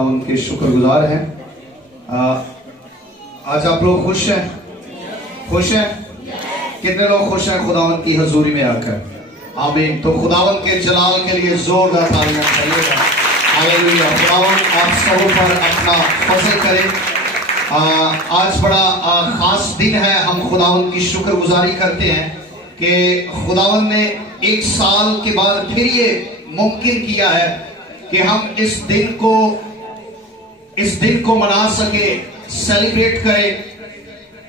खुदावंद के शुक्रगुजार हैं। आज आप लोग खुश हैं? खुश हैं? कितने लोग खुश हैं खुदावंद की हजूरी में आकर? आमीन। तो खुदावंद के जलाल के लिए जोरदार तालियां चाहिएगा। हालेलुया। खुदावंद आप सबों पर अपना फजल करे। आज बड़ा खास दिन है। हम खुदावंद की शुक्रगुजारी करते हैं कि खुदावंद ने एक साल के बाद फिर ये मुमकिन किया है कि हम इस दिन को मना सके, सेलिब्रेट करें।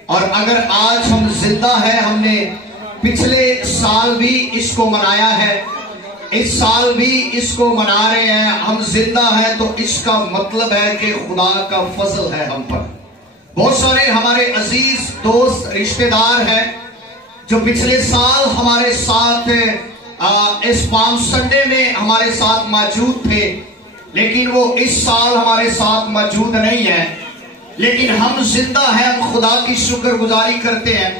और अगर आज हम जिंदा हैं, हमने पिछले साल भी इसको मनाया है, इस साल भी इसको मना रहे हैं, हम जिंदा हैं, तो इसका मतलब है कि खुदा का फजल है हम पर। बहुत सारे हमारे अजीज दोस्त रिश्तेदार हैं जो पिछले साल हमारे साथ इस पाम संडे में हमारे साथ मौजूद थे, लेकिन वो इस साल हमारे साथ मौजूद नहीं है। लेकिन हम जिंदा हैं, हम खुदा की शुक्रगुजारी करते हैं।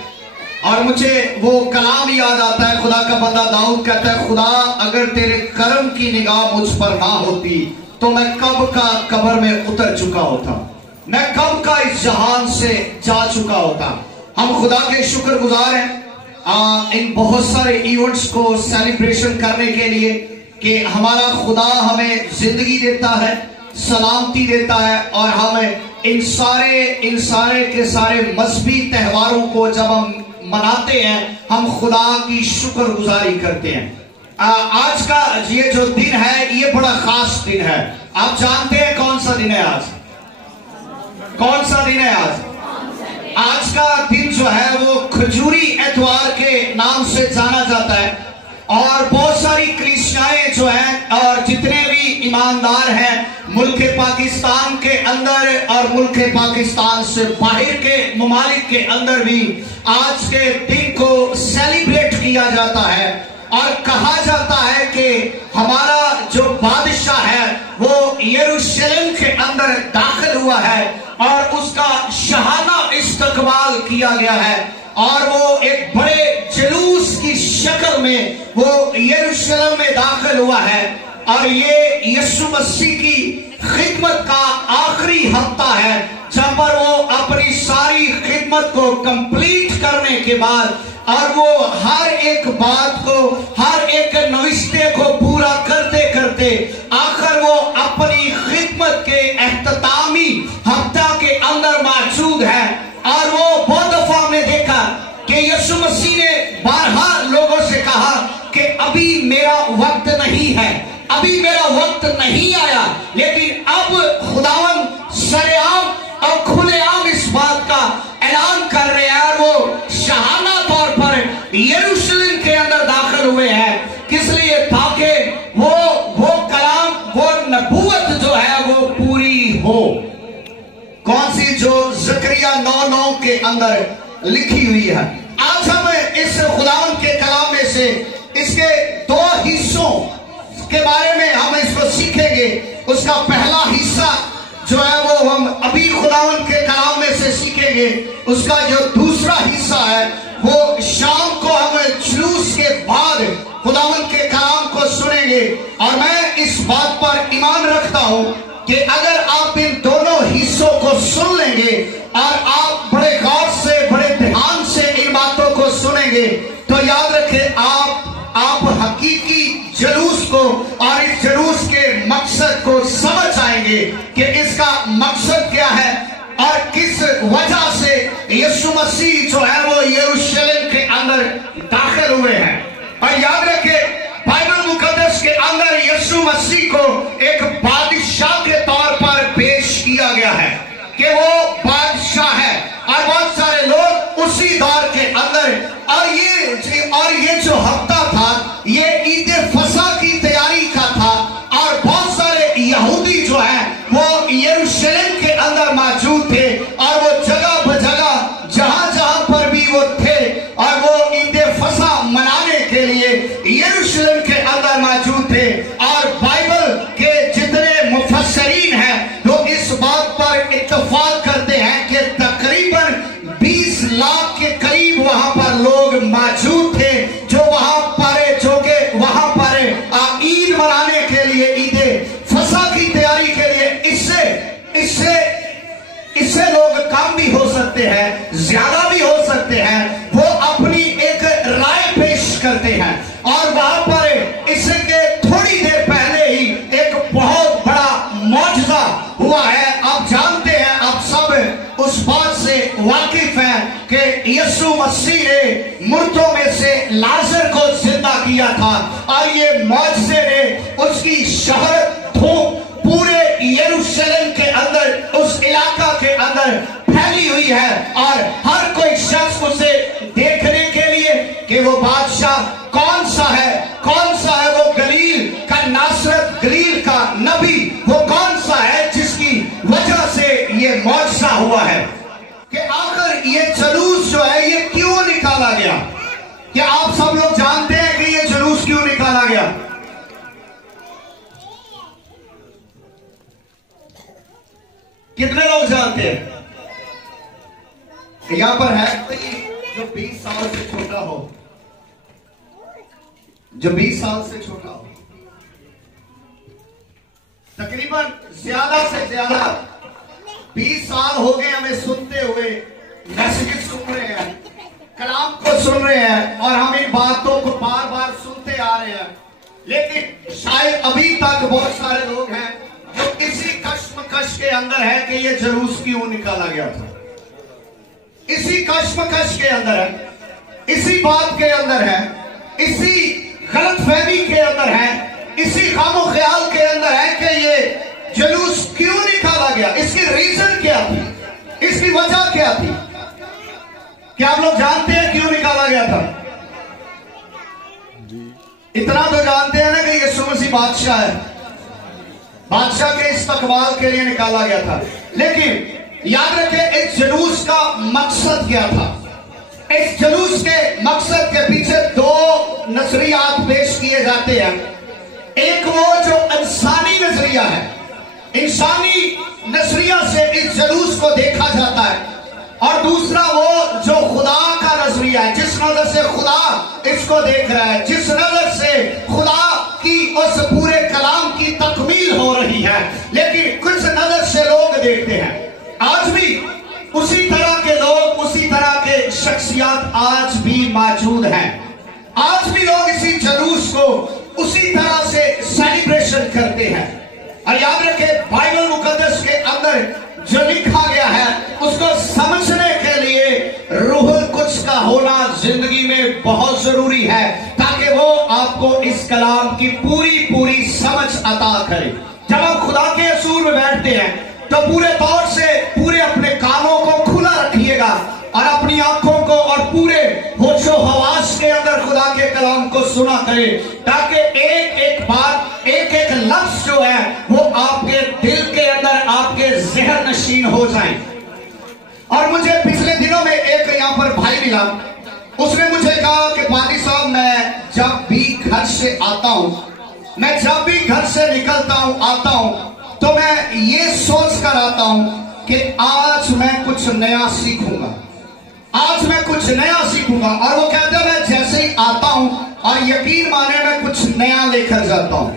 और मुझे वो कलाम याद आता है, खुदा का बंदा दाऊद कहता है, खुदा अगर तेरे करम की निगाह मुझ पर ना होती तो मैं कब का कब्र में उतर चुका होता, मैं कब का इस जहान से जा चुका होता। हम खुदा के शुक्रगुजार हैं इन बहुत सारे इवेंट्स को सेलिब्रेशन करने के लिए कि हमारा खुदा हमें जिंदगी देता है, सलामती देता है, और हमें इन सारे के सारे मजहबी त्योहारों को जब हम मनाते हैं, हम खुदा की शुक्रगुजारी करते हैं। आज का ये जो दिन है, ये बड़ा खास दिन है। आप जानते हैं कौन सा दिन है आज? कौन सा दिन है आज? आज का दिन जो है वो खजूरी एतवार के नाम से जाना जाता है। और बहुत सारी कलीसियाएं जो हैं और जितने भी ईमानदार हैं मुल्क पाकिस्तान के अंदर और मुल्क पाकिस्तान से बाहर के ममालिक के अंदर भी आज के दिन को सेलिब्रेट किया जाता है। और कहा जाता है कि हमारा जो बादशाह है वो यरूशलेम के अंदर दाखिल हुआ है और उसका शहाना इस्तकबाल किया गया है, और वो एक बड़े जुलूस की शक्ल में वो यरूशलेम में दाखिल हुआ है। और ये यीशु मसीह की खिदमत का आखिरी हफ्ता है, जहां पर वो अपनी सारी खिदमत को कंप्लीट करने के बाद और वो हर एक बात को, हर एक नविश्ते को पूरा करते करते आखिर वो अपनी खिदमत के एख्तितामी हफ्ता के अंदर मौजूद है। और वो बहुत दफा हमने देखा कि यीशु मसीह ने बारहा लोगों से कहा कि अभी मेरा वक्त नहीं है, अभी मेरा वक्त नहीं आया। लेकिन अब खुदावंद सरेआम और खुलेआम इस बात का ऐलान कर रहे हैं, और वो शहाना तौर पर यरूशलेम के अंदर दाखिल हुए हैं। किस लिए? ताकि वो कलाम, वो नबूवत जो है वो पूरी हो। कौन सी? जो ज़करिया 9:9 के अंदर लिखी हुई है। आज हम इस खुदावंद के कलाम में से इसके 2 हिस्सों के बारे में हम इसको सीखेंगे। उसका पहला हिस्सा जो है वो हम अभी खुदावंद के कलाम में से सीखेंगे। उसका जो दूसरा हिस्सा है वो शाम को हम जुलूस के बाद खुदावंद के कलाम को सुनेंगे। और मैं इस बात पर ईमान रखता हूं कि अगर आप इन दोनों हिस्सों को सुन लेंगे और आप बड़े गौर से, बड़े ध्यान से इन बातों को सुनेंगे, तो याद रखें आप हकीकी जुलूस को और इस जुलूस के मकसद को समझ आएंगे कि इसका मकसद क्या है और किस वजह से यीशु मसीह जो है वो यरूशलेम के अंदर दाखिल हुए हैं। और याद रखें बाइबल मुकद्दस के अंदर यीशु मसीह को एक बादशाह के तौर पर पेश किया गया है कि वो बादशाह है, और बहुत सारे लोग उसी दौर के अंदर, और ये जो हफ्ता था ये ईद फसा की तैयारी का था। और बहुत सारे यहूदी जो है वो यरूशलेम के अंदर मौजूद थे, और वो जगह बजगह जहां जहां पर भी वो थे, और वो ईद फसा मनाने के लिए यरूशलेम के अंदर मौजूद थे। और बाइबल के जितने मुफस्सरीन हैं वो इस बात पर इत्तेफाक करते हैं कि तकरीबन 20 लाख के करीब वहां पर लोग मौजूद थे जो वहां इससे लोग कम भी हो सकते हैं, ज्यादा भी हो सकते हैं। वो अपनी एक राय पेश करते हैं और वहां पर इसके थोड़ी देर पहले ही एक बहुत बड़ा मौजज़ा हुआ है। आप जानते हैं, आप सब उस बात से वाकिफ हैं कि यीशु मसीह ने मुर्दों में से लाजर को जिंदा किया था और ये मौजज़े ने उसकी शहरत पूरे यरूशलेम के अंदर, उस इलाका के अंदर फैली हुई है और हर कोई शख्स उसे देखने के लिए कि वो बादशाह कौन सा है वो गलील का नासरत, गलील का नबी, वो कौन सा है जिसकी वजह से ये मौजज़ा हुआ है। कि आखिर ये जुलूस जो है ये क्यों निकाला गया? क्या आप सब लोग जानते हैं कि ये जुलूस क्यों निकाला गया? कितने लोग जानते हैं? यहां पर है जो 20 साल से छोटा हो, जो 20 साल से छोटा हो, तकरीबन ज्यादा से ज्यादा 20 साल हो गए हमें सुनते हुए, मैसेज सुन रहे हैं, कलाम को सुन रहे हैं और हम इन बातों को बार बार सुनते आ रहे हैं। लेकिन शायद अभी तक बहुत सारे लोग हैं जो इसी कश्मकश के अंदर है कि ये जुलूस क्यों निकाला गया था। इसी कश्मकश के अंदर है, इसी बात के अंदर है, इसी गलतफहमी के अंदर है, इसी खामो ख्याल के अंदर है कि ये जुलूस क्यों निकाला गया, इसकी रीजन क्या थी, इसकी वजह क्या थी। क्या आप लोग जानते हैं क्यों निकाला गया था? इतना तो जानते हैं ना कि यीशु मसीह बादशाह है, बादशाह के इस्तकबाल के लिए निकाला गया था। लेकिन याद रखें, इस जुलूस का मकसद क्या था? इस जुलूस के मकसद के पीछे दो नजरियात पेश किए जाते हैं। एक वो जो इंसानी नजरिया है, इंसानी नजरिया से इस जुलूस को देखा जाता है, और दूसरा वो जो खुदा का नजरिया है, जिस नजर से खुदा इसको देख रहा है, जिस नजर से खुदा की उस पूरे कलाम की तकमील हो रही है। लेकिन कुछ नजर से लोग देखते हैं। आज भी उसी तरह के लोग, उसी तरह के शख्सियत आज भी मौजूद हैं। आज भी लोग इसी जुलूस को उसी तरह से सेलिब्रेशन करते हैं। और याद रखें, बाइबल मुकद्दस के अंदर जो लिखा गया है उसको समझने के लिए रूहुल कुद्स का होना जिंदगी में बहुत जरूरी है, ताकि वो आपको इस कलाम की पूरी समझ अता करे। जब आप खुदा के हजूर में बैठते हैं तो पूरे तौर से पूरे अपने कानों को खुला रखिएगा और अपनी आंखों को और पूरे होशो हवास के अंदर खुदा के कलाम को सुना करे, ताकि एक एक बात, एक एक लफ्ज जो है वो आपके दिल के अंदर, आपके ज़हन नशीन हो जाए। और मुझे पिछले दिनों में एक यहाँ पर भाई मिला, उसने मुझे कहा कि पादी साहब, मैं जब भी घर से आता हूं, मैं जब भी घर से निकलता हूं, आता हूं, तो मैं ये सोच कर आता हूं कि आज मैं कुछ नया सीखूंगा, आज मैं कुछ नया सीखूंगा। और वो कहता है, मैं जैसे ही आता हूं और यकीन माने मैं कुछ नया लेकर जाता हूं,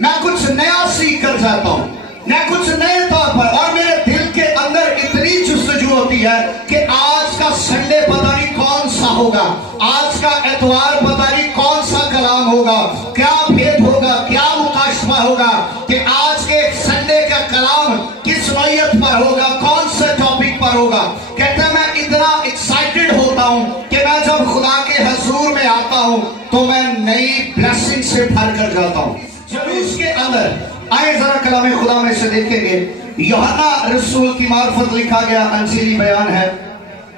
मैं कुछ नया सीख कर जाता हूं, मैं कुछ नए तौर पर, और मेरे दिल के अंदर इतनी जुस्तजू होती है कि आज का संडे पता नहीं कौन सा होगा, आज का एतवार पता नहीं कौन सा कलाम होगा, क्या भेद होगा, क्या मुकाशफा होगा, कि आज के संडे का कलाम किस नौयत पर होगा, कौन से टॉपिक पर होगा। कहता मैं इतना एक्साइटेड होता हूं कि मैं जब खुदा के हजूर में आता हूं तो मैं नई ब्लेसिंग से भर कर जाता हूं। जुलूस के अंदर आए जरा कलाम खुदा में से देखेंगे, यूहन्ना रसूल की मार्फत लिखा गया अंजीली बयान है।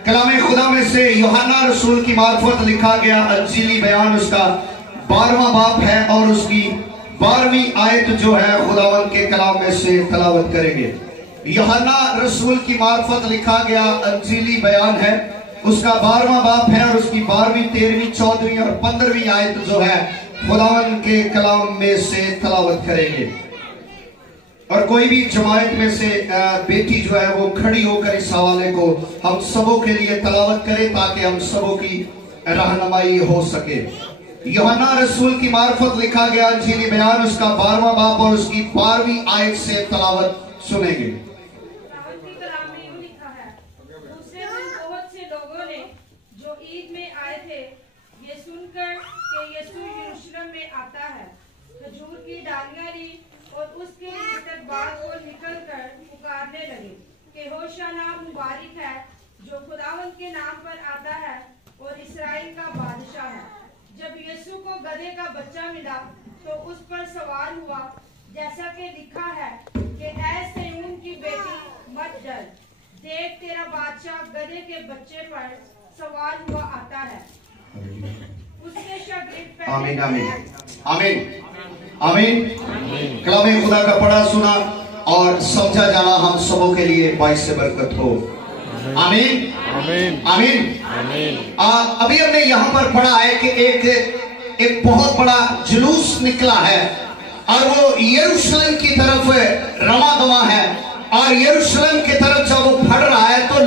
कलाम खुदा में से यूहन्ना रसूल की मार्फत लिखा गया अंजीली बयान, उसका 12वां बाब है और उसकी 12वीं आयत जो है खुदावंद के कलाम में से तलावत करेंगे। यूहन्ना रसूल की मार्फत लिखा गया अंजीली बयान है, उसका 12वां बाब है और उसकी 12वीं, 13वीं, 14वीं और 15वीं आयत जो है खुदावंद के कलाम में से तलावत करेंगे। और कोई भी जमायत में से बेटी जो है वो खड़ी होकर इस हवाले को हम सबों के लिए तलावत करे, ताकि हम सबों की रहनुमाई हो सके। यूहन्ना रसूल की मार्फत लिखा गया अंजीली बयान, उसका 12वां बाब और उसकी 12वीं आयत से तलावत सुनेंगे। बाद वो निकलकर पुकारने लगे कि होशाना, मुबारक है जो खुदावंद के नाम पर आता है और इस्राएल का बादशाह है। जब यीशु को गधे का बच्चा मिला तो उस पर सवार हुआ, जैसा कि लिखा है कि ऐ सिय्योन की बेटी मत डर, देख तेरा बादशाह गधे के बच्चे पर सवार हुआ आता है। उसके शागिर्द आमीन आमीन आमीन आमीन। कलाम खुदा का पढ़ा सुना और समझा जाना हम सबों के लिए बाइस से बरकत हो। आमीन आमीन आमीन। अभी हमने यहाँ पर पढ़ा है कि एक बहुत बड़ा जुलूस निकला है और वो यरूशलेम की तरफ रवा दवा है, और यरूशलेम की तरफ जब वो फड़ रहा है तो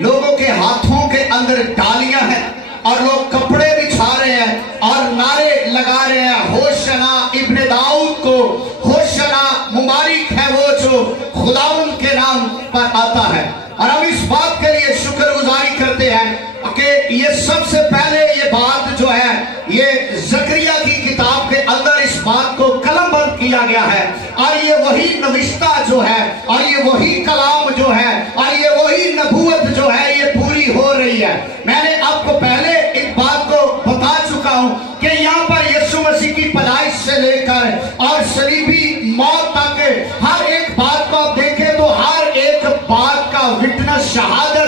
लोगों के हाथों के अंदर डालियां हैं और लोग कपड़े बिछा रहे हैं और नारे लगा रहे हैं, होशना इब्ने दाऊद को, होशना मुबारक है वो जो खुदावंद के नाम पर आता है। और हम इस बात के लिए शुक्रगुजारी करते हैं कि ये सबसे पहले ये बात जो है ये जकरिया की किताब के अंदर इस बात को कलमबंद किया गया है, और ये वही नविश्ता जो है और ये वही कलाम जो है और ये वही नबूवत जो है ये पूरी हो रही है। मैंने आपको पहले इस बात को बता चुका हूं कि यहाँ पर यीशु मसीह की पैदाइश से लेकर और सलीबी मौत तक हर एक बात को आप देखें तो हर एक बात का विटनेस शहादत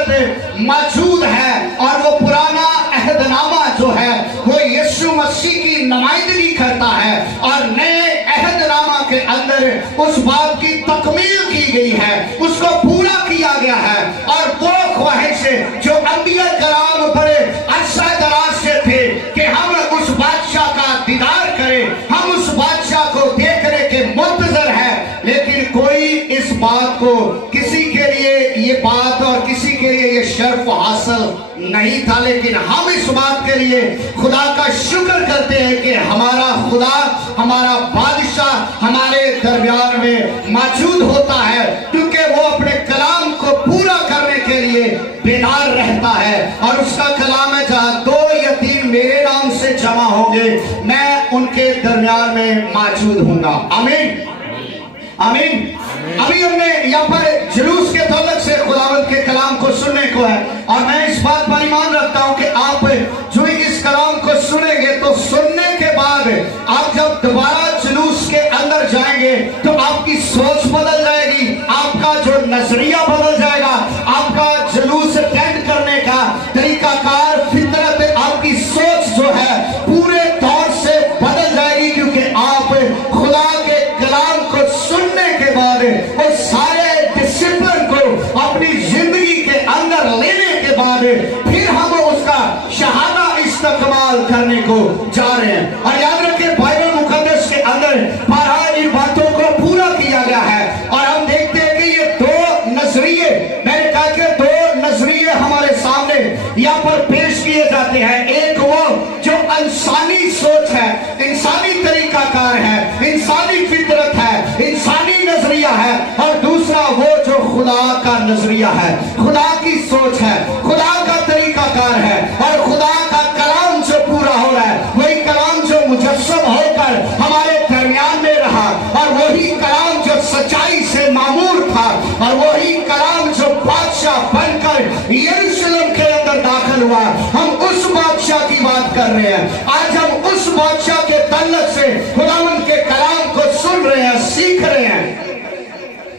मौजूद है, और वो पुराना अहदनामा जो है वो यीशु मसीह की नुमाइंदगी करता है और नए अहदनामा के अंदर उस बात की तकमील की गई है, उसको पूरा किया गया है। और वो ख्वाहिश जो अंबिया कलाम बड़े अरसा दराज से थे कि हम उस बादशाह का दीदार करें, हम उस बादशाह को देखने के मुंतजर हैं, लेकिन कोई इस बात को किसी के लिए ये बात और किसी के लिए ये शर्फ हासिल नहीं था। लेकिन हम इस बात के लिए खुदा का शुक्र करते हैं कि हमारा खुदा, हमारा बादशाह हमारे दरमियान में मौजूद होता है, क्योंकि वो अपने कलाम को पूरा करने के लिए बेदार रहता है। और उसका कलाम है, जहां 2 या 3 मेरे नाम से जमा होंगे मैं उनके दरमियान में मौजूद हूंगा। आमीन आमीन। अभी हमने यहाँ पर जुलूस के तौलक से खुदावंद के कलाम को सुनने को है, और मैं इस बात पर ईमान रखता हूँ कि आप जो इस कलाम को सुनेंगे तो सुनने के बाद आप जब दोबारा जुलूस के अंदर जाएंगे तो आपकी सोच बदल जाएगी, आपका जो नजरिया बदल जाएगा, आपका जुलूस अटेंड करने का तरीकाकार, फितरत, आपकी सोच जो है पूरे तौर से बदल जाएगी, क्योंकि आप खुदा के कलाम को सुनने के बाद उस सारे डिसिप्लिन को अपनी जिंदगी के अंदर लेने के बाद फिर हम उसका शहादा इस्तेमाल करने को जा रहे हैं। और याद रखें, बाइबल मुकद्दस के अंदर 12 इन बातों को पूरा किया गया है, और हम देखते हैं कि ये 2 नजरिए, मैंने कहा कि 2 नजरिए हमारे सामने यहाँ पर पेश किए जाते हैं। एक वो जो इंसानी सोच है, इंसानी तरीकाकार है, इंसानी फितरत है, इंसानी नजरिया है, और दूसरा वो जो खुदा का नजरिया है, खुदा की सोच है, खुदा का तरीकाकार है, और खुदा का कलाम जो पूरा हो रहा है, वही कलाम जो मुजस्सम होकर हमारे दरमियान में रहा, और वही कलाम जो सच्चाई से मामूर था, और वही कलाम जो बादशाह बनकर यरूशलेम के अंदर दाखिल हुआ। हम उस बादशाह की बात कर रहे हैं। आज हम उस बादशाह के तल्लक से खुदावंद के कलाम को सुन रहे हैं, सीख रहे हैं।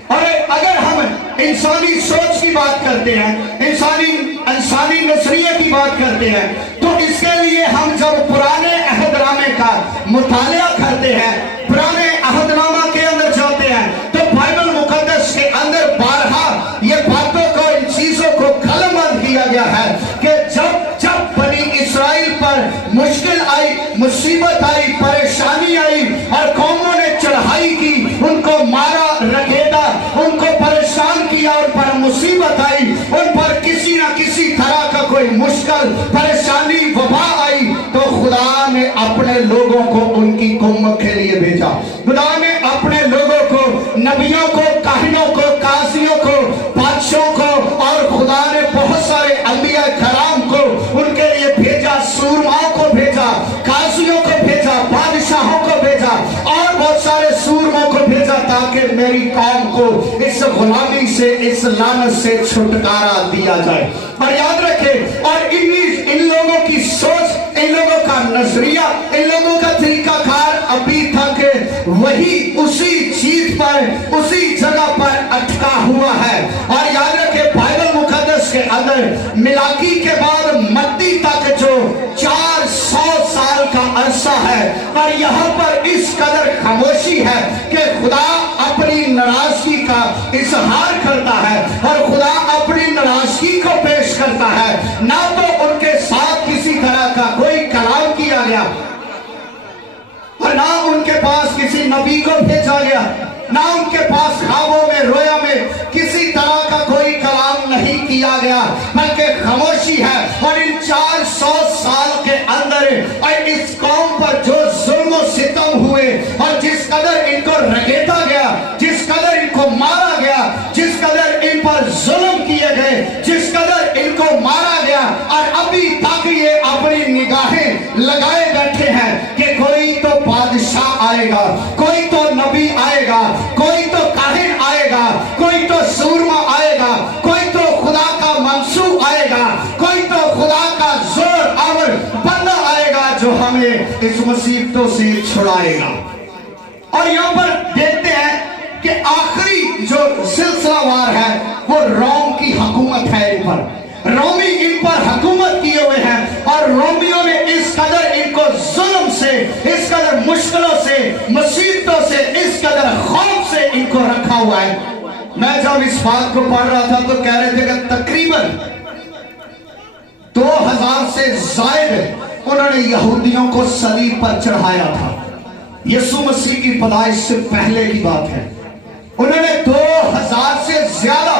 और अगर हम इंसानी सोच की बात करते हैं, इंसानी नजरिए की बात करते हैं, तो इसके लिए हम जब पुराने अहदनामे का मुतालिया करते हैं, पुराने अहदनामा के अंदर जाते हैं, तो बाइबल मुकद्दस के अंदर 12 ये बातों को, इन चीजों को कलमबंद किया गया है कि जब बनी इस्राइल पर मुश्किल आई, मुसीबत आई, परेशानी आई, और कौमों ने चढ़ाई की, उनको मारा, रगेदा, उनको परेशान किया, उन पर मुसीबत आई, उन पर किसी ना किसी तरह का कोई मुश्किल, परेशानी, वबा आई, तो खुदा ने अपने लोगों को उनकी कौम के लिए भेजा। खुदा ने अपने लोगों को, नबियों को, काहिनों को, काजियों को, बादशाहों को, और खुदा ने बहुत सारे अंबिया कलाम को उनके लिए भेजा, सूरमाओं को भेजा, काजियों को भेजा, बादशाहों को भेजा, और बहुत सारे सूरमों को भेजा, ताकि ताकि मेरी कौम को इस गुलामी से, इस लानत से छुटकारा दिया जाए। और याद रखें, और इन लोगों की सोच, इन लोगों का नजरिया, इन लोगों का तरीकाकार अभी तक वही उसी चीज पर, उसी जगह पर अटका हुआ है। और याद रखें, बाइबल मुकद्दस के अंदर मिलाकी के बाद मत्ती तक जो 400 साल का अरसा है, और यहाँ पर इस कदर खामोशी है कि खुदा अपनी नाराजगी का इजहार करता है और खुदा अपनी नाराजगी को पेश करता है। ना तो उनके साथ किसी तरह का कोई कलाम किया गया, और ना उनके पास किसी नबी को भेजा गया, ना उनके पास ख्वाबों में, रोया में किसी तरह का कोई कलाम नहीं किया गया, बल्कि खामोशी है। और इन 400 साल के अंदर और इस कौम पर जो जुल्म सितम हुए, और जिस कदर इनको रगेता गया, जिस कदर इनको मारा गया, जिस कदर इन पर जुल्म किए गए, जिस कदर इनको मारा गया, और अभी तक ये अपनी निगाहें लगाए बैठे हैं कि कोई तो बादशाह आएगा, कोई तो नबी आएगा, कोई तो काहिन आएगा, कोई तो सूरमा आएगा, कोई तो खुदा का मंसूब आएगा, कोई तो खुदा का जोर आवर बंदा आएगा जो हमें इस मुसीबतों से छुड़ाएगा। और यहाँ पर देखते हैं कि आखिरी जो सिलसिलावार है वो रोम की हुकूमत है। इन पर रोमी इन पर हुकूमत किए हुए हैं, और रोमियों ने इस कदर इनको जुल्म से, इस कदर मुश्किलों से, मुसीबतों से, इस कदर खौफ से इनको रखा हुआ है। मैं जब इस बात को पढ़ रहा था तो कह रहे थे कि तकरीबन 2000 से ज्यादा उन्होंने यहूदियों को सलीब पर चढ़ाया था। यीशु मसीह की पैदाइश से पहले की बात है। उन्होंने 2000 से ज्यादा,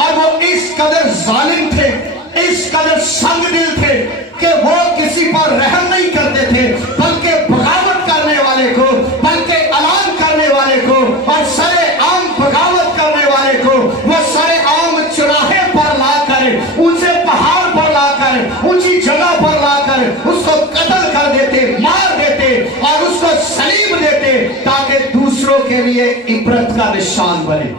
और वो इस कदर जालिम थे, इस कदर संग दिल थे कि वो किसी पर रहम नहीं करते थे, बल्कि बगावत करने वाले को, बल्कि ऐलान करने वाले को, और सरे आम बगावत करने वाले को वो सरे आम चौराहे पर लाकर, ऊंचे पहाड़ पर लाकर, ऊंची जगह पर लाकर उसको कत्ल कर देते, मार देते और उसको सलीब देते, ताकि दूसरों के लिए इबरत का निशान बने,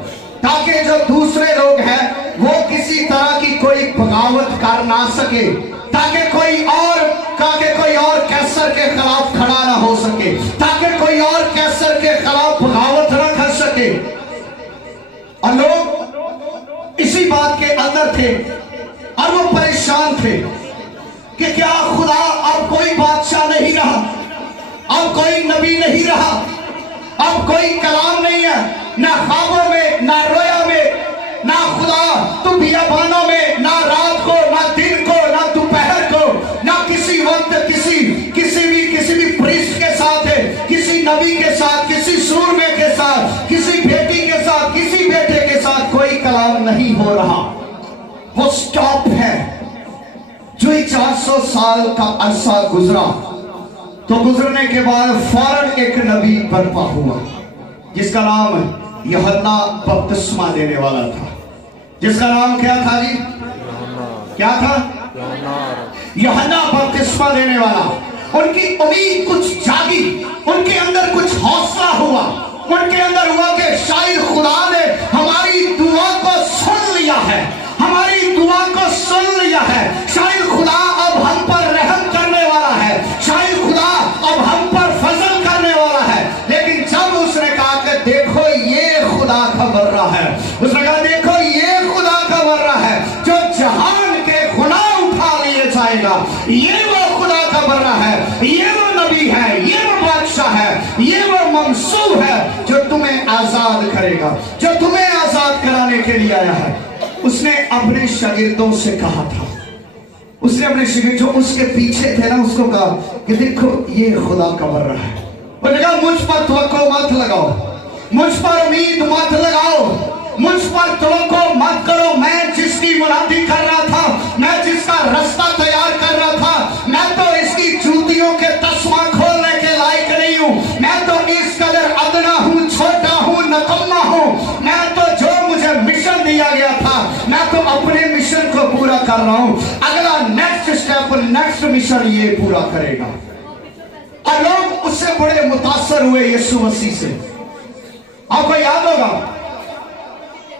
ताकि जो दूसरे लोग हैं वो किसी तरह की कोई बगावत कर ना सके, ताकि कोई और कैसर के खिलाफ खड़ा ना हो सके, ताकि कोई और कैसर के खिलाफ बगावत ना कर सके। और लोग इसी बात के अंदर थे और वो परेशान थे कि क्या खुदा अब कोई बादशाह नहीं रहा, अब कोई नबी नहीं रहा, अब कोई कलाम नहीं है, ना ख्वाबों में, ना रोया में, ना खुदा तू बियाबानों में, ना रात को, ना दिन को, ना दोपहर को, ना किसी वक्त किसी भी प्रीस्ट के साथ है, किसी नबी के साथ, किसी सूरमे के साथ, किसी बेटी के साथ, किसी बेटे के साथ कोई कलाम नहीं हो रहा। वो स्टॉप है। जो ही 400 साल का अरसा गुजरा तो गुजरने के बाद फौरन एक नबी बर्पा हुआ जिसका नाम यूहन्ना बपतिस्मा देने वाला था। जिसका नाम क्या था जी? क्या था? यूहन्ना बपतिस्मा देने वाला। उनकी उम्मीद कुछ जागी, उनके अंदर कुछ हौसला हुआ, उनके अंदर हुआ कि शायद खुदा ने हमारी दुआ को सुन लिया है, हमारी दुआ को सुन लिया है, शायद खुदा अब हम पर रहम करने वाला है, शायद खुदा अब हम पर फजल करने वाला है। लेकिन जब उसने कहा कि देखो ये खुदा का बर्रा है, उसने कहा देखो ये खुदा का बर्रा है जो जहान के गुनाह उठा लिए जाएगा, ये वो खुदा का बर्रा है, ये वो नबी है, ये वो बादशाह है, ये वो मंसूब है जो तुम्हें आजाद करेगा, जो तुम्हें आजाद कराने के लिए आया है। उसने अपने शागिर्दों से कहा था, उसने अपने शागिर्द जो उसके पीछे थे ना, उसको कहा कि देखो ये खुदा का बर्रा है। उसने कहा मुझ पर तवक्को मत लगाओ, मुझ पर उम्मीद मत लगाओ, मुझ पर तवक्को मत करो। मैं जिसकी मुनादी कर रहा था, मैं जिसका रास्ता तैयार कर रहा था, मैं तो इसकी जूतियों के तस्मा खोलने के लायक नहीं हूँ, मैं तो इस कदर अदना हूँ, छोटा हूँ, नकम्मा हूँ। मैं तो जो मुझे मिशन दिया गया था, मैं तो अपने मिशन को पूरा कर रहा हूँ, अगला नेक्स्ट स्टेप, नेक्स्ट मिशन ये पूरा करेगा। और लोग उससे बड़े मुतासर हुए यीशु मसीह से, आपको याद होगा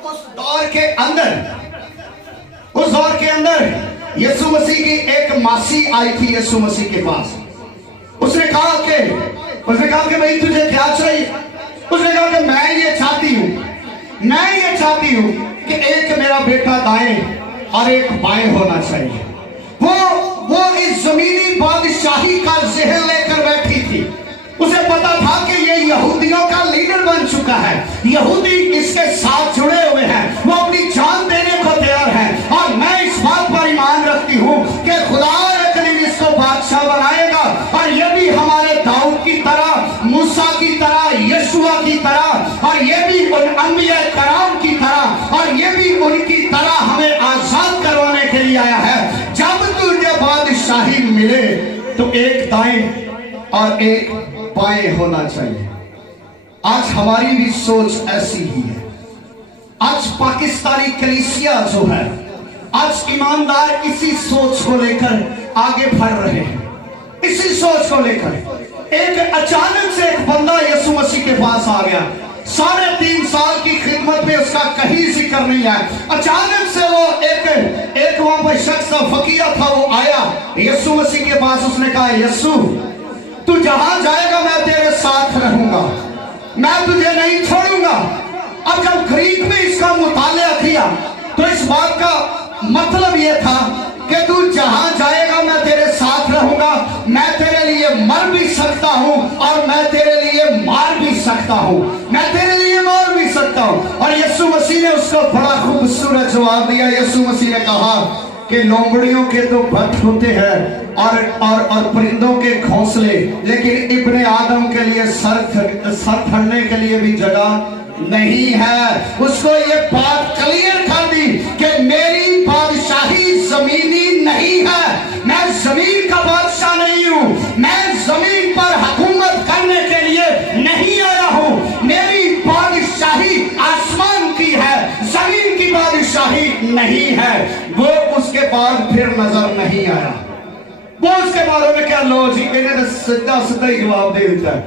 उस दौर के अंदर यीशु मसीह की एक मासी आई थी यीशु मसीह के पास। उसने कहा कि भाई तुझे क्या चाहिए? उसने कहा कि मैं ये चाहती हूं कि एक मेरा बेटा दाएं और एक बाएं होना चाहिए। वो इस जमीनी बादशाही का जहर लेकर बैठी थी। उसे पता था कि ये यहूदियों का लीडर बन चुका है, यहूदी इसके साथ जुड़े हुए हैं, वो अपनी जान देने को तैयार है। और मैं इस बात पर ईमान रखती हूँ कि खुदा एक दिन इसको बादशाह बनाएगा, और ये भी हमारे दाऊद की तरह, मूसा की तरह, यशुआ की तरह, और ये भी उन अंबिया कराम की तरह, और ये भी उनकी तरह हमें आजाद करवाने के लिए आया है। जब तुझे बादशाही मिले तो एक दाएं और एक बाएं होना चाहिए। आज हमारी भी सोच ऐसी ही है। आज पाकिस्तानी कलीसिया जो है, आज ईमानदार इसी सोच को लेकर आगे बढ़ रहे हैं। इसी सोच को लेकर एक अचानक से एक बंदा यीशु मसीह के पास आ गया। 3.5 साल की खिदमत में उसका कहीं जिक्र नहीं है। अचानक से वो एक वहां पर शख्स फकीर था, वो आया यीशु मसीह के पास। उसने कहा, यीशु तू जहां जाएगा मैं तेरे साथ रहूंगा, मैं तुझे नहीं छोड़ूंगा। अब जब ग्रीक में इसका मुताला किया तो इस बात का मतलब यह था कि तू जहां जाएगा मैं तेरे साथ रहूंगा, मैं तेरे लिए मर भी सकता हूं और मैं तेरे लिए मार भी सकता हूं, मैं तेरे लिए मार भी सकता हूं। और यीशु मसीह ने उसको बड़ा खूबसूरत जवाब दिया। यीशु मसीह ने कहा कि लोमड़ियों के तो बट होते हैं और परिंदों के घोंसले, लेकिन इब्ने आदम के लिए सर ठंडने के लिए भी जगह नहीं है। उसको ये बात क्लियर कर दी कि मेरी बादशाही जमीनी नहीं है, मैं जमीन का बादशाह नहीं हूं, मैं जमीन पर हुकूमत करने के लिए नहीं आया हूं। मेरी बादशाही आसमान की है, जमीन की बादशाही नहीं है। वो उसके बाद फिर नजर नहीं आया। वो उसके बारे में क्या लो जी, मैंने सीधा ही जवाब दे देता है।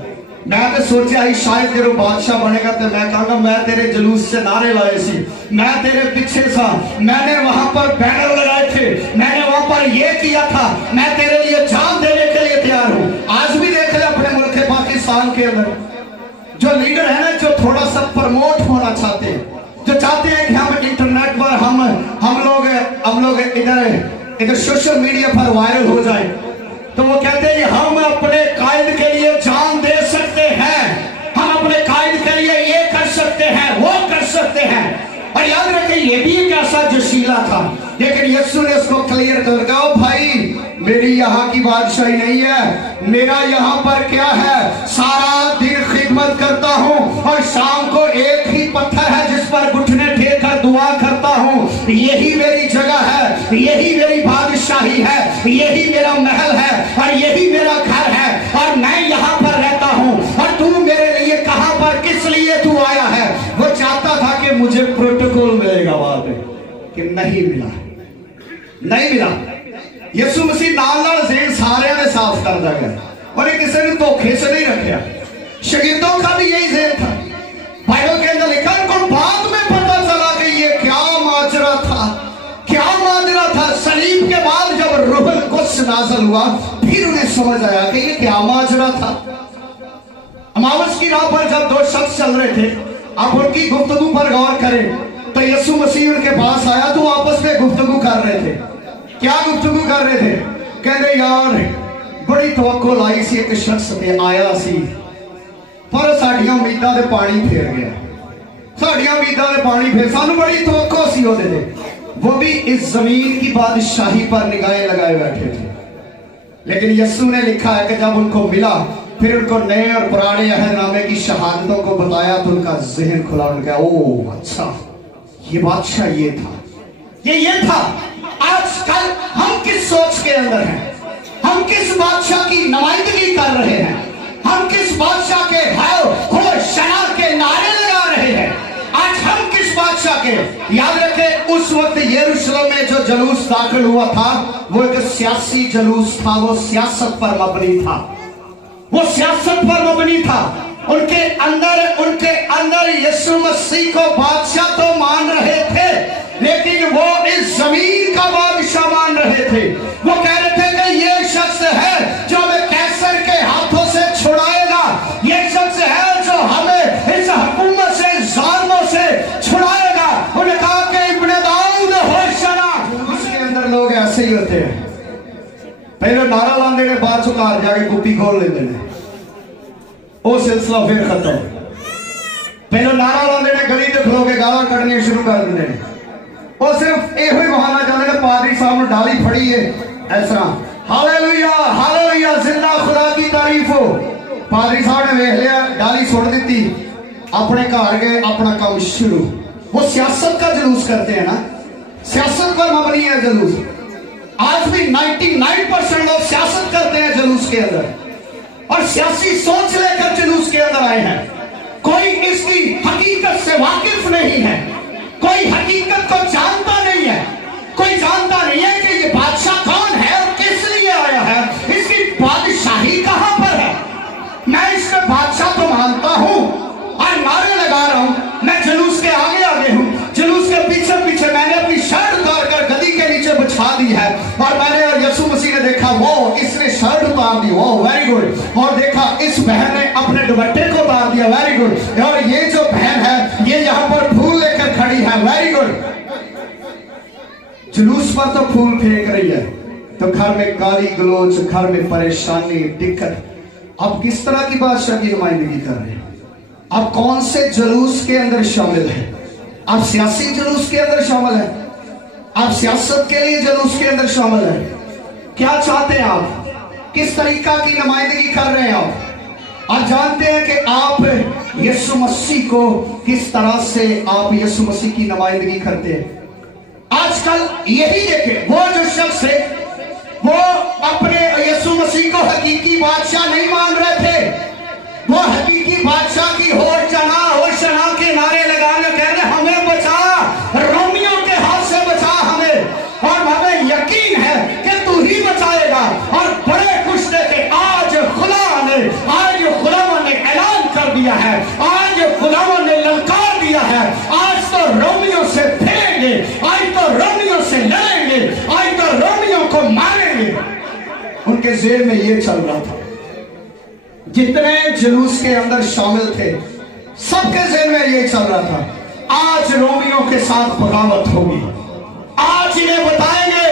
मैं तो सोचा ही शायद तेरे बादशाह बनेगा तो मैं कहूंगा मैं तेरे जुलूस से नारे लाए सी, मैं तेरे पीछे था, मैंने वहां पर बैनर लगाए थे, मैंने वहां पर ये किया था, मैं तेरे लिए जान देने के लिए तैयार हूं। आज भी देख ले अपने मुल्क पाकिस्तान के अंदर जो लीडर है ना, जो थोड़ा सा प्रमोट होना चाहते हैं, जो चाहते हैं कि हम इंटरनेट पर हम लोग इधर सोशल मीडिया पर वायरल हो जाए, तो वो कहते हैं हम अपने कायद के लिए जान दे सकते हैं, हम अपने कायद के लिए ये कर सकते हैं, वो कर सकते हैं। और याद रखें ये भी एक ऐसा जोशीला था, लेकिन यीशु ने उसको क्लियर कर दिया, भाई मेरी यहाँ की बादशाही नहीं है, मेरा यहाँ पर क्या है, सारा दिन खिदमत करता हूँ और शाम को एक ही पत्थर है जिस पर घुटने टेक कर दुआ करता हूँ। यही मेरी जगह है, यही मेरी बादशाही है, यही मेरा महल है और यही मेरा घर है और मैं यहाँ पर रहता हूँ। और तू मेरे लिए कहाँ पर किस लिए तू आया है? वो चाहता था कि मुझे प्रोटोकॉल मिलेगा, बाद में कि नहीं मिला। यीशु मसीह नाल ज़हन सारे ने साफ कर दिया और किसी ने धोखे से नहीं रखा। शहीदों का भी यही ज़हन था। बाइबल के अंदर लिखा है को बाद में पता चला कि ये क्या माजरा था। सलीब के बाद जब रूह कुद्स नाज़िल हुआ फिर उन्हें समझ आया कि ये क्या माजरा था। अमावस की रात पर जब 2 शख्स चल रहे थे, आप उनकी गुफ्तगू पर गौर करें तो यीशु मसीह उनके पास आया तो आपस में गुफ्तगू कर रहे थे। क्या गुफ्तगू कर रहे थे? कहते यार बड़ी तवक्को लाई सी, एक शख्स ने आया सी पर साडियां उम्मीदां दे पानी फेर गया, साडियां उम्मीदां दे पानी फेर, सानू बड़ी तवक्को सी होते थे। वो भी इस जमीन की बादशाही पर निगाहें लगाए बैठे थे। लेकिन यीशु ने लिखा है कि जब उनको मिला फिर उनको नए और पुराने अहदनामे की शहादतों को बताया तो उनका जहन खुला। उनका ओ अच्छा ये बादशाह ये था। आजकल हम किस सोच के अंदर हैं? हम किस बादशाह की नुमाइंदगी कर रहे हैं? हम किस बादशाह के होशना के नारे लगा रहे हैं? आज हम किस बादशाह के? याद रखें उस वक्त यरूशलेम में जो जलूस दाखिल हुआ था वो एक सियासी जलूस था, वो सियासत पर मबनी था, वो सियासत पर मबनी था। उनके अंदर यीशु मसीह को बादशाह तो मान रहे थे, लेकिन वो इस जमीन का बादशाह मान रहे थे। वो कह रहे थे कि ये शख्स है जो हमें कैसर के हाथों से छुड़ाएगा, ये शख्स है जो हमें इस हुकूमत से, जालिमों से छुड़ाएगा। उन्होंने कहा कि इब्ने दाऊद होशना। उसके अंदर लोग ऐसे ही होते हैं, पहले नारा लाने ने, बाद चुकार जाके कुप्पी खोल लेते हैं, वो सिलसिला फिर खत्म। पहले नारा लाने ने, गली दे खलो के गाला कढ़नी शुरू कर देते हैं, वो सिर्फ यो ही बहाना चाहते हैं, पादरी साहब ने डाली फड़ी है इस तरह, हालेलुया हालेलुया, जिंदा खुदा की तारीफ हो। पादरी साहब ने देख लिया, डाली छोड़ दी, अपने घर गए, अपना काम शुरू। वो सियासत का जुलूस करते हैं ना, सियासत पर मबनी है जुलूस। आज भी 99% लोग सियासत करते हैं जुलूस के अंदर, और सियासी सोच लेकर जुलूस के अंदर आए हैं। कोई इसकी हकीकत से वाकिफ नहीं है, कोई हकीकत को जानता नहीं है, कोई जानता नहीं है कि ये बादशाह कौन है और किस लिए आया है, इसकी बादशाही कहां पर है। मैं इसका बादशाह तो मानता हूं और नारे लगा रहा हूं, मैं जुलूस के आगे आगे हूं, जुलूस के पीछे पीछे मैंने अपनी शर्ट उतार कर गदी के नीचे बिछा दी है, और मैंने और यीशु मसीह ने देखा, वो इसने शर्ट उतार दी, वो वेरी गुड, और देखा इस बहन ने अपने दुपट्टे को उतार दिया, वेरी गुड, और ये जो बहन है ये यहाँ पर फूल लेकर खड़ी है, वेरी गुड। जुलूस पर तो फूल फेंक रही है, तो घर में गाली गलोच, घर में परेशानी, दिक्कत। अब किस तरह की बादशाह की नुमाइंदगी कर रहे हैं? अब कौन से जुलूस के अंदर शामिल है? अब सियासी जुलूस के अंदर शामिल है, आप सियासत के लिए जुलूस के अंदर शामिल है। क्या चाहते हैं आप? किस तरीका की नुमाइंदगी कर रहे हैं आप जानते हैं कि आप यीशु मसीह को किस तरह से आप यीशु मसीह की नुमाइंदगी करते हैं। आजकल यही देखें, वो जो शख्स है वो अपने यीशु मसीह को हकीकी बादशाह नहीं मान रहे थे, वो हकीकी बादशाह की होशना के नारे लगाने कह रहे हमें बचा, रोमियों के हाथ से बचा हमें, और हमें यकीन है कि तू ही बचाएगा। और बड़े खुश थे कि आज खुदा ने ऐलान कर दिया है, आज खुदा ने ललकार दिया है, आज तो रोमियों से भिड़ेंगे, आज तो रोमियों से लड़ेंगे, आज तो रोमियों को मारेंगे। उनके जेल में ये चल रहा था, जितने जुलूस के अंदर शामिल थे सबके जेल में ये चल रहा था, आज रोमियों के साथ बगावत होगी, आज इन्हें बताएंगे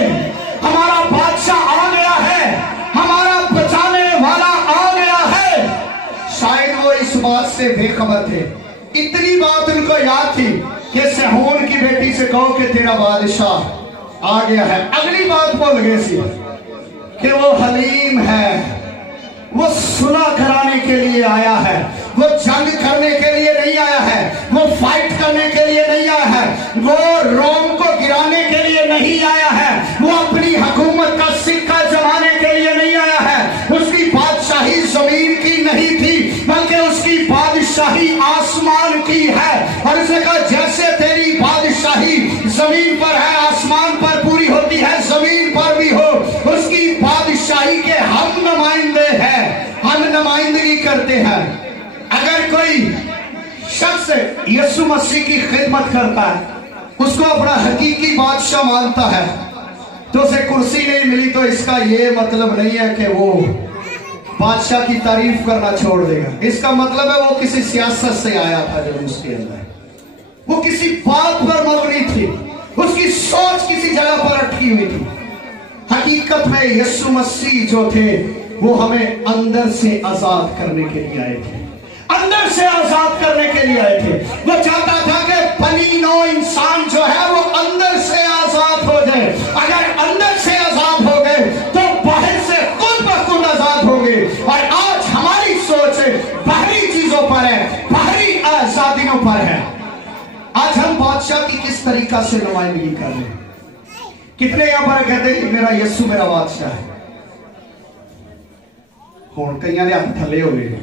हमारा बादशाह आ गया है, हमारा बचाने वाला आ गया है। शायद वो इस बात से बेखबर थे, इतनी बात उनको याद थी कि सहून की बेटी से कहो कि तेरा बादशाह आ गया है, अगली बात भूल गए सी कि वो हलीम है, वो सुलह कराने के लिए आया है, वो जंग करने के लिए नहीं आया है, वो फाइट करने के लिए नहीं आया है, वो रोम को गिराने के लिए नहीं आया है, वो अपनी हुकूमत का सिक्का जमाने के लिए नहीं आया है। उसकी बादशाही जमीन की नहीं थी, बल्कि उसकी बादशाही आसमान की है। और उसने कहा जैसे तेरी बादशाही जमीन पर है, आसमान पर पूरी होती है, जमीन पर भी हो, उसकी बादशाही के हम नुमाइंदे हैं, हम नुमाइंदगी करते हैं। अगर कोई शख्स यीशु मसीह की खिदमत करता है, उसको अपना हकीकी बादशाह मानता है, तो उसे कुर्सी नहीं मिली तो इसका ये मतलब नहीं है कि वो बादशाह की तारीफ करना छोड़ देगा। इसका मतलब है वो किसी सियासत से आया था, जब उसके अंदर वो किसी बात पर मबनी थी, उसकी सोच किसी जगह पर अटकी हुई थी। हकीकत में यीशु मसीह जो थे वो हमें अंदर से आजाद करने के लिए आए थे, अंदर से आजाद करने के लिए आए थे। वो चाहता था कि बनी नौ इंसान जो है वो अंदर से आजाद हो जाए। अगर अंदर से आजाद हो गए तो बाहर से खुद ब खुद आजाद होंगे। और आज हमारी सोच बाहरी चीजों पर है, बाहरी आजादियों पर है। आज हम बादशाह की किस तरीका से नुमाइंदगी कर रहे हैं? कितने यहां पर कहते हैं कि मेरा यीशु मेरा बादशाह है। हुण कईयां दे हत्थ थल्ले हो गए,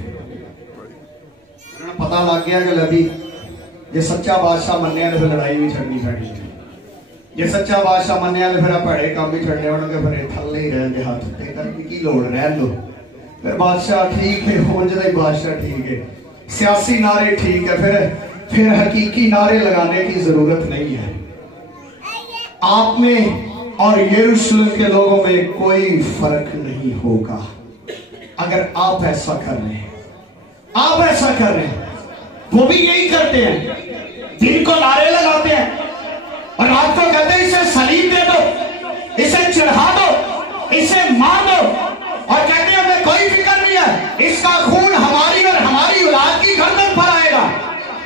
पता लग गया कि लभी जे सच्चा बादशाह मन्निया तो फिर लड़ाई भी छड़नी पैनी, जे सच्चा बादशाह मन्निया तो फिर भैड़े काम भी छड़ने होंगे, फिर थल्ले ही रहेंगे, हाथ उत्ते करने की लोड़, रह लो। फिर बादशाह ठीक है, हुण जदा बादशाह ठीक है, सियासी नारे ठीक है, फिर हकीकी नारे लगाने की जरूरत नहीं है। आप में और यरूशलेम के लोगों में कोई फर्क नहीं होगा अगर आप ऐसा कर रहे हैं। आप ऐसा कर रहे हैं, वो भी यही करते हैं, दिन को नारे लगाते हैं और रात को कहते हैं इसे सलीब दे दो, इसे चढ़ा दो, इसे मार दो, और कहते हैं हमें कोई फिक्र नहीं है, इसका खून हमारी और हमारी औलाद की गर्दन पर आएगा,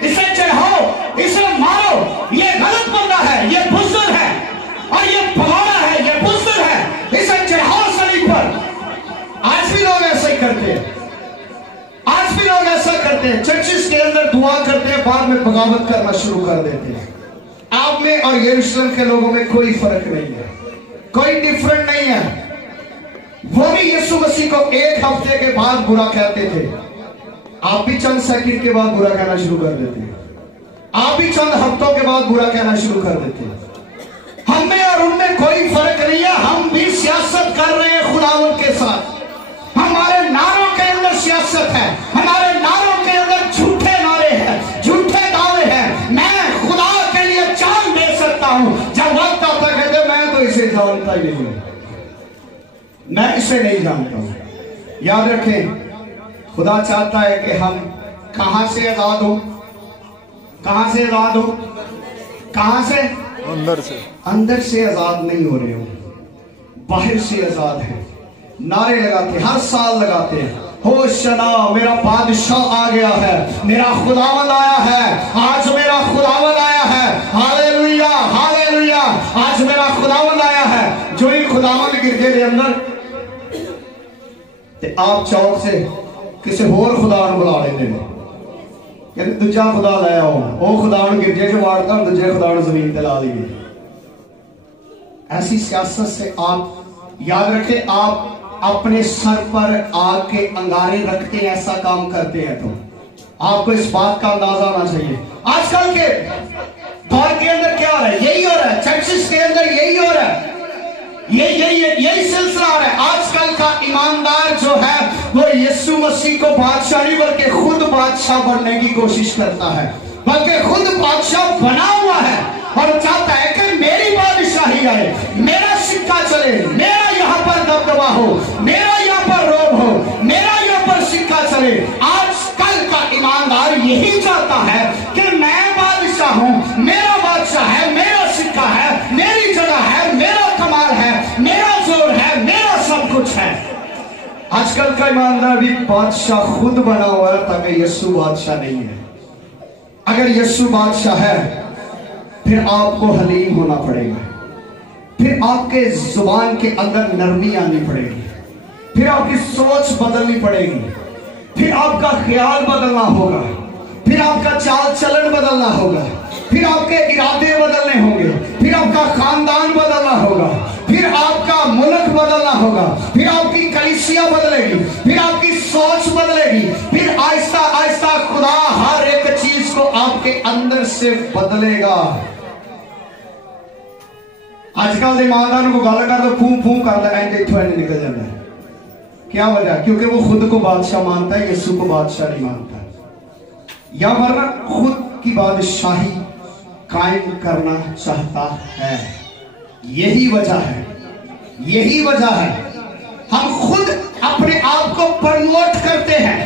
इसे चढ़ाओ, इसे मारो, ये गलत बंदा है, ये बुज़दिल है और ये भगोड़ा है, ये बुज़दिल है, इसे चढ़ाओ सलीब पर। आज भी लोग ऐसा ही करते हैं, आज भी लोग ऐसा करते हैं। चर्चिस के अंदर दुआ करते हैं, बाद में बगावत करना शुरू कर देते हैं। आप में और यरूशलेम के लोगों में कोई फर्क नहीं है, कोई डिफरेंट नहीं है। वो भी यीशु मसीह को एक हफ्ते के बाद बुरा कहते थे, आप भी चंद सेकंड के बाद बुरा कहना शुरू कर देते हैं, आप भी चंद हफ्तों के बाद बुरा कहना शुरू कर देते हैं। हमें और उनमें कोई फर्क नहीं है, हम भी सियासत कर रहे हैं खुदावंद के साथ। हमारे नारों के अंदर सियासत है, हमारे नारों के अंदर झूठे नारे हैं, झूठे दावे हैं। मैं खुदा के लिए जान दे सकता हूं, जब वक्त आता कहते मैं तो इसे जानता ही नहीं, मैं इसे नहीं जानता हूं। याद रखें, खुदा चाहता है कि हम कहां से आजाद हो, कहां से आजाद हो, कहां से? अंदर से। अंदर से आजाद नहीं हो रहे हो, बाहर से आजाद है। नारे लगाते, हर साल लगाते हैं, होशना मेरा बादशाह आ गया है, मेरा खुदावंद आया है, आज मेरा खुदावंद आया है, हालेलुया हालेलुया, आज मेरा खुदावंद आया है। जो ही खुदावंद गिरजे के अंदर ते आप चौक से किसी होर खुदा बुला लेते हैं, यानी दूजा खुदा लाया हो, वो खुदा गिरजे च वाड़ता, दूजे खुदा जमीन पे ला लिए। ऐसी सियासत से आप याद रखें, आप अपने सर पर आग के अंगारे रखते हैं, ऐसा काम करते हैं तो आपको इस बात का अंदाजा होना चाहिए। आजकल के दौर के अंदर क्या हो रहा है? यही हो रहा है, चर्चिस के अंदर यही हो रहा है, यही सिलसिला हो रहा है। आजकल का ईमानदार जो है वो यीशु मसीह को बादशाह नहीं बल्कि खुद बादशाह बनने की कोशिश करता है, बल्कि खुद बादशाह बना हुआ है और चाहता है कि मेरी बादशाही आए, मेरा सिक्का चले, मेरा यहाँ पर दबदबा हो, मेरा यहाँ पर रोब हो, मेरा यहाँ पर सिक्का चले। आजकल का ईमानदार यही चाहता है कि मैं बादशाह हूँ, मेरा बादशाह है, मेरा सिक्का है, मेरी जगह है, मेरा कमाल है, मेरा जोर है, मेरा सब कुछ है। आजकल का ईमानदार भी बादशाह खुद बना हुआ है, ताकि यीशु बादशाह नहीं है। अगर यीशु बादशाह है फिर आपको हलीम होना पड़ेगा, फिर आपके जुबान के अंदर नरमी आनी पड़ेगी, फिर आपकी सोच बदलनी पड़ेगी, फिर आपका ख्याल बदलना होगा, फिर आपका चाल चलन बदलना होगा, फिर आपके इरादे बदलने होंगे, फिर आपका खानदान बदलना होगा, फिर आपका मुल्क बदलना होगा, फिर आपकी कलीसिया बदलेगी, फिर आपकी सोच बदलेगी, फिर आहिस्ता आहिस्ता खुदा हर एक चीज को आपके अंदर से बदलेगा। आजकल ईमानदार को गाल कर दो, फू फू कर लगाएंगे, इथों निकल जाता है। क्या वजह? क्योंकि वो खुद को बादशाह मानता है, यीशु को बादशाह नहीं मानता, या वरना खुद की बादशाही कायम करना चाहता है। यही वजह है, यही वजह है हम खुद अपने आप को प्रमोट करते हैं,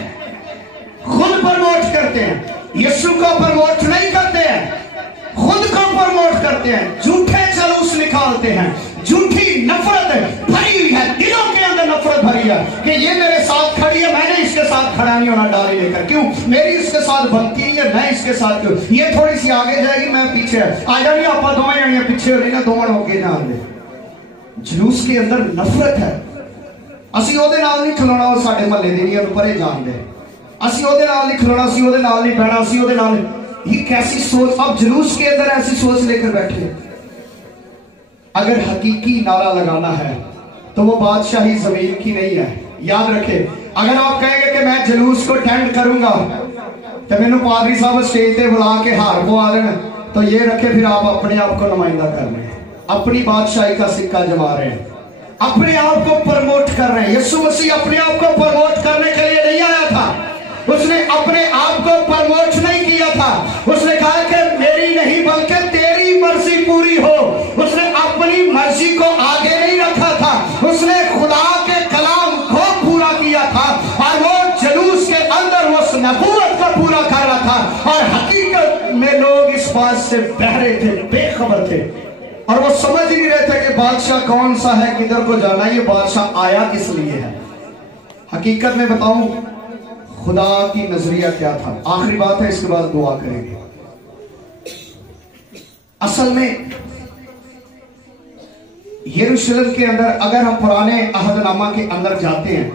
खुद प्रमोट करते हैं, यीशु को प्रमोट नहीं करते हैं, खुद को प्रमोट करते हैं, झूठे जुलूस निकालते हैं, झूठी नफरत भरी हुई है, दिलों के अंदर नफरत भरी है कि ये मेरे साथ खड़ी है, मैंने इसके साथ खड़ा नहीं होना डाली लेकर, क्यों मेरी इसके साथ बनती नहीं है, मैं इसके साथ क्यों, ये थोड़ी सी आगे जाएगी मैं पीछे, आ जाएगी आप दोवें जानियां पीछे हो रही ना, दोवें होके जान दे। जुलूस के अंदर नफरत है, ਅਸੀਂ ਉਹਦੇ ਨਾਲ नहीं खलोना, ਉਹ ਸਾਡੇ महल्ले ਦੀ नहीं, परे जान दे, ਅਸੀਂ ਉਹਦੇ ਨਾਲ नहीं खलोना, ਅਸੀਂ ਉਹਦੇ ਨਾਲ नहीं बहना, ਅਸੀਂ ਉਹਦੇ ਨਾਲ। ये कैसी सोच, अब जुलूस के अंदर ऐसी सोच लेकर बैठे। अगर हकीकी नारा लगाना है तो वो बादशाही जमीन की नहीं है। याद रखे, अगर आप कहेंगे कि मैं जुलूस को अटेंड करूंगा तो मैंने पादरी साहब स्टेज पे बुला के हार पवा देना, तो ये रखे फिर आप अपने आप को नुमाइंदा कर रहे हैं, अपनी बादशाही का सिक्का जमा रहे हैं, अपने आप को प्रमोट कर रहे हैं। यीशु मसीह अपने आप को प्रमोट करने के लिए नहीं आया था, اس نے اپنے آپ کو پرموٹ نہیں کیا تھا. اس نے کہا کہ میری نہیں بلکہ تیری مرضی پوری ہو. اس نے اپنی مرضی کو آگے نہیں رکھا تھا, اس نے خدا کے کلام کو پورا کیا تھا, اور وہ جلوس کے اندر اس نبوت کو پورا کر رہا تھا. اور حقیقت میں لوگ اس بات سے بہرے تھے, بے خبر تھے, اور وہ سمجھ نہیں رہے تھے کہ بادشاہ کون سا ہے, کدھر کو جانا ہے, یہ بادشاہ آیا کس لیے ہے. حقیقت میں بتاؤں خدا کی نظریہ کیا تھا. آخری بات ہے, اس کے بعد دعا کریں گے. اصل میں یروشلم کے اندر اگر ہم پرانے عہد نامہ کے اندر جاتے ہیں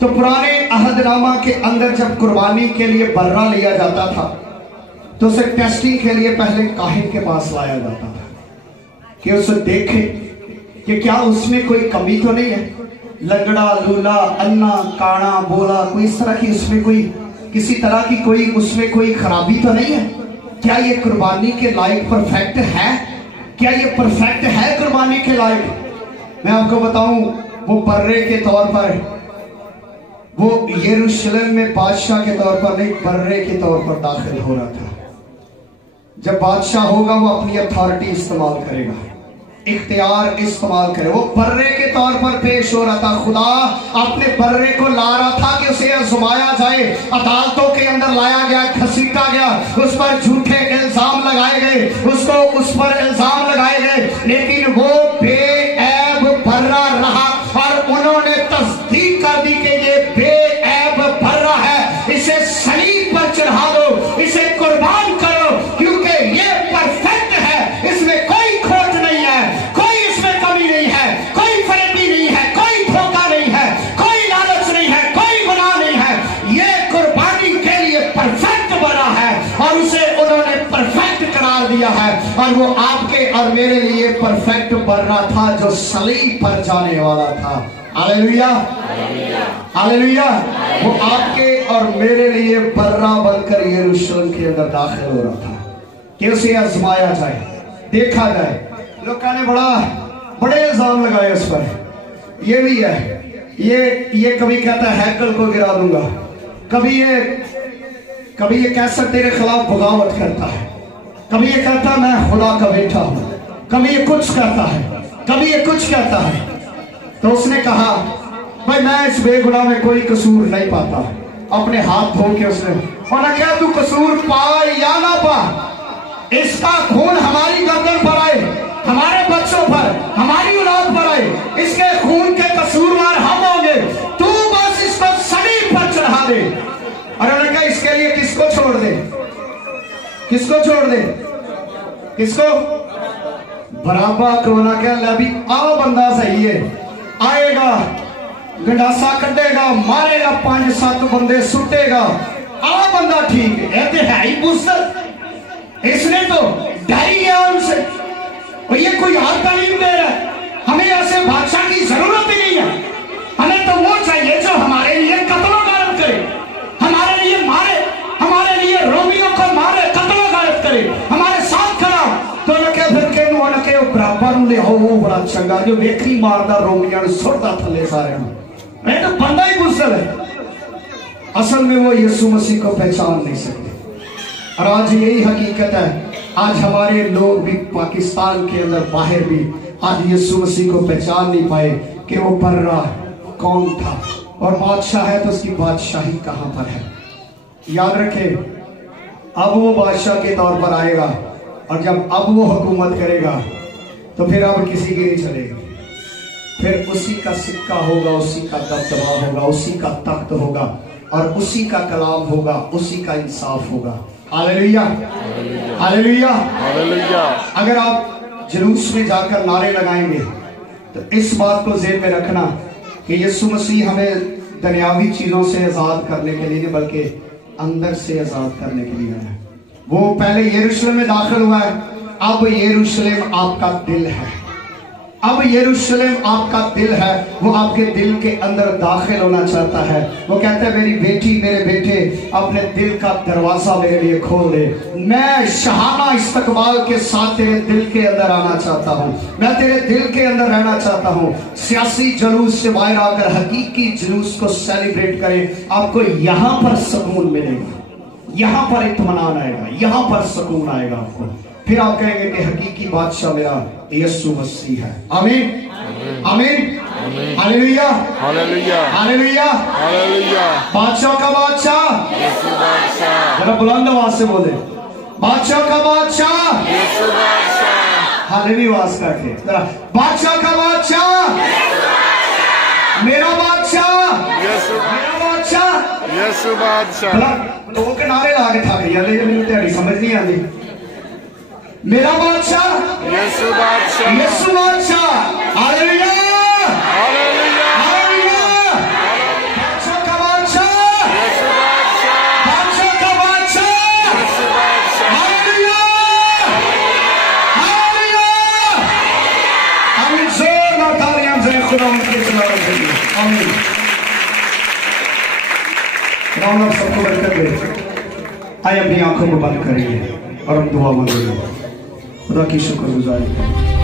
تو پرانے عہد نامہ کے اندر جب قربانی کے لیے برا لیا جاتا تھا تو اسے ٹیسٹنگ کے لیے پہلے کاہن کے پاس لایا جاتا تھا کہ اسے دیکھے کہ کیا اس میں کوئی کمی تو نہیں ہے. لنگڑا, لولا, انا, کانا, بولا, کوئی اس طرح کی اس میں کوئی کسی طرح کی کوئی اس میں کوئی خرابی تو نہیں ہے. کیا یہ قربانی کے لائق پرفیکٹ ہے؟ کیا یہ پرفیکٹ ہے قربانی کے لائق؟ میں آپ کو بتاؤں وہ برے کے طور پر, وہ یروشلم میں بادشاہ کے طور پر نہیں, برے کے طور پر داخل ہو رہا تھا. جب بادشاہ ہوگا وہ اپنی اتھارٹی استعمال کرے گا, اختیار استعمال کرے. وہ برے کے طور پر پیش ہو رہا تھا. خدا اپنے برے کو لا رہا تھا کہ اسے آزمایا جائے. عدالتوں کے اندر لایا گیا, گھسیٹا گیا, اس پر جھوٹے الزام لگائے گئے, اس پر الزام لگائے گئے, لیکن وہ بے عیب برا رہا. اور انہوں نے تصدیق کر دی کہ یہ بے عیب برا ہے, اسے صلیب پر چڑھا دو, اسے قربان کرو, کیونکہ یہ پرفیکٹ ہے, اس میں کوئی کھوٹ نہیں ہے, کوئی اس میں کمی نہیں ہے, کوئی فریبی نہیں ہے, کوئی دھوکہ نہیں ہے, کوئی لالچ نہیں ہے, کوئی گناہ نہیں ہے. یہ قربانی کے لیے پرفیکٹ بنا ہے اور اسے انہوں نے پرفیکٹ قرار دیا ہے. اور وہ آپ کے اور میرے لیے پرفیکٹ بنا تھا جو صلیب پر جانے والا تھا. ہاللیلویا, ہاللیلویا. وہ آپ کے اور میرے لیے برا بن کر یروشلم کے اندر داخل ہو رہا تھا کہ اسے آزمایا جائے, دیکھا جائے. لوگوں نے بڑے الزام لگائے اس پر. یہ بھی ہے, یہ کبھی کہتا ہے ہیکل کو گرا دوں گا, کبھی یہ کیسا تیرے خلاف بغاوت کرتا ہے, کبھی یہ کہتا میں خدا کا بیٹا ہوں, کبھی یہ کچھ کہتا ہے, کبھی یہ کچھ کہتا ہے. تو اس نے کہا بھائی میں اس بے گناہ میں کوئی قصور نہیں پاتا. اپنے ہاتھ دھو کے اس نے, اور نہ کیا تو قصور پا یا نہ پا, اس کا خون ہماری گردن پر آئے, ہمارے بچوں پر, ہماری اولاد پر آئے, اس کے خون کے قصوروار ہم ہوں گے, تو بس اس کو صلیب پر چڑھا دے. اور انہوں نے کہا اس کے لیے کس کو چھوڑ دے, کس کو چھوڑ دے, کس کو, برابا کو. نہ کیا لبی آ بندہ صحیح ہے, آئے گا, گنڈاسا کٹے گا, مارے گا, 5-7 بندے سٹے گا, آ بندہ ٹھیک ہے. یہ ہے ہی بزدل, اس نے تو ڈری ہے ان سے, اور یہ کوئی اور تعلیم دے رہا ہے. ہمیں ایسے بادشاہ کی ضرورت ہی نہیں ہے, ہمیں تو وہ چاہیے جو ہمارے لیے قتل و غارت کرے, ہمارے لیے مارے, ہمارے لیے رومیوں کو مارے, قتل و غارت کرے, ہمارے ساتھ کھڑا. تو لکھے پھر کہ انہوں نے کہ برابر لے ہو, وہ بڑا چنگا جو ویکھی ماردہ رومیاں نے سڑتا تھلے سارے ہیں. میں تو بندہ ہی بزدل ہے. اصل میں وہ یسوع مسیح کو پہچان نہیں سکتے. اور آج یہی حقیقت ہے, آج ہمارے لوگ بھی پاکستان کے اندر باہر بھی آج یسوع مسیح کو پہچان نہیں پائے کہ وہ برا کون تھا, اور بادشاہ ہے تو اس کی بادشاہی کہاں پر ہے. یاد رکھیں اب وہ بادشاہ کے طور پر آئے گا, اور جب اب وہ حکومت کرے گا تو پھر اب کسی کی نہیں چلے گی, پھر اسی کا سکہ ہوگا, اسی کا دبدبا ہوگا, اسی کا تخت ہوگا, اور اسی کا کلام ہوگا, اسی کا انصاف ہوگا. ہاللیلویا, ہاللیلویا, ہاللیلویا. اگر آپ جلوس میں جا کر نعرے لگائیں گے تو اس بات کو ذہن میں رکھنا کہ یسوع مسیح ہمیں دنیاوی چیزوں سے آزاد کرنے کے لیے نہیں بلکہ اندر سے آزاد کرنے کے لیے ہے. وہ پہلے یروشلم میں داخل ہوا ہے, اب یروشلم آپ کا دل ہے. अब यरूशलेम आपका दिल है, वो आपके दिल के अंदर दाखिल होना चाहता है। वो कहता है मेरी बेटी, मेरे बेटे, अपने दिल का दरवाजा मेरे लिए खोल दे। मैं शहाना इस्तकबाल के साथ तेरे दिल के अंदर आना चाहता हूँ, मैं तेरे दिल के अंदर रहना चाहता हूँ। सियासी जुलूस से बाहर आकर हकीकी जुलूस को सेलिब्रेट करें। आपको यहाँ पर सुकून मिलेगा, यहाँ पर इत्मीनान आएगा, यहाँ पर सुकून आएगा आपको। फिर आप कहेंगे कि हकीकी बादशाह मेरा यीशु मसीह है। आमीन, आमीन, हालेलुया, हालेलुया, हालेलुया, हालेलुया। बादशाह का बादशाह, यीशु बादशाह, जरा बुलंद आवाज से बोले, बादशाह का बादशाह, यीशु बादशाह, हालेलुया आवाज करके जरा, बादशाह का बादशाह, मेरा बादशाह, यीशु, मेरा बादशाह। यीशु बादशाह। लोग नारे ला के थक गया, लेकिन मुझे तेरी समझ नहीं आती। मेरा बादशाह, यीशु बादशाह, यीशु बादशाह, हालेलुया, हालेलुया, हालेलुया। बादशाह का बादशाह, यीशु बादशाह, बादशाह का बादशाह, यीशु बादशाह। Hallelujah, hallelujah. आमीन, जोरदार तालियां से खुदा उनकी सलामत करिए। आमीन। खुदा आप सबको बरकत दे। आइए अपनी आंखों को बंद करिए और हम दुआ मांगेंगे। खुदा की शुक्रगुजारी।